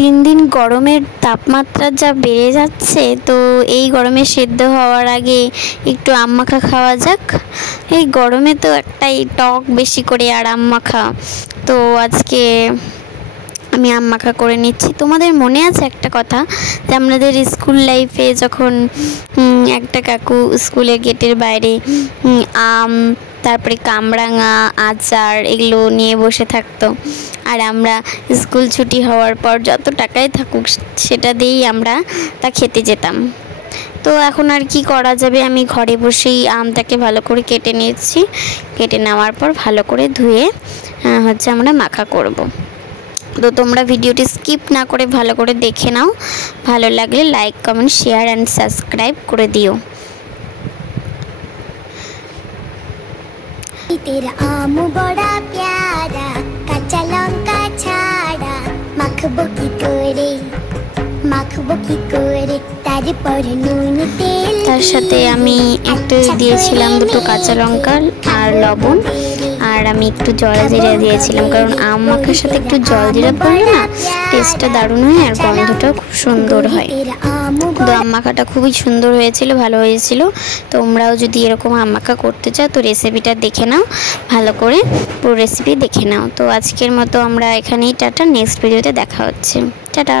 দিন দিন গরমের তাপমাত্রা যা বেড়ে যাচ্ছে, তো এই গরমে সেদ্ধ হওয়ার আগে একটু আম মাখা খাওয়া যাক। এই গরমে তো একটাই টক বেশি করে আর আম মাখা। তো আজকে আমি আম মাখা করে নিচ্ছি। তোমাদের মনে আছে একটা কথা, যে আমাদের স্কুল লাইফে যখন একটা কাকু স্কুলের গেটের বাইরে আম, তারপরে কামরাঙা, আচার এগুলো নিয়ে বসে থাকতো, আর আমরা স্কুল ছুটি হওয়ার পর যত টাকাই থাকুক সেটা দিয়েই আমরা তা খেতে যেতাম। তো এখন আর কি করা যাবে, আমি ঘরে বসেই আমটাকে ভালো করে কেটে নিচ্ছি। কেটে নেওয়ার পর ভালো করে ধুয়ে আমরা মাখা করব। তো তোমরা ভিডিওটি স্কিপ না করে ভালো করে দেখে নাও। ভালো লাগলে like, comment, share and subscribe করে দিও। तेरा आम बड़ा प्यारा, काचा लंका छाड़ा, माखबो की करे तारपर नुन तेल। তার সাথে আমি একটু দিয়েছিলাম দুটো কাঁচা লঙ্কা আর লবণ, আর আমি একটু জলজিরা দিয়েছিলাম, কারণ আম মাখার সাথে একটু জলজিরা পড়লে না টেস্টটা দারুণ হয় আর গন্ধটাও খুব সুন্দর হয়। তো আম মাখাটা খুবই সুন্দর হয়েছিল, ভালো হয়েছিল। তোমরাও যদি এরকম আম মাখা করতে চাও তো রেসিপিটা দেখে নাও, ভালো করে পুরো রেসিপি দেখে নাও। তো আজকের মতো আমরা এখানেই টাটা, নেক্সট ভিডিওতে দেখা হচ্ছে, টাটা।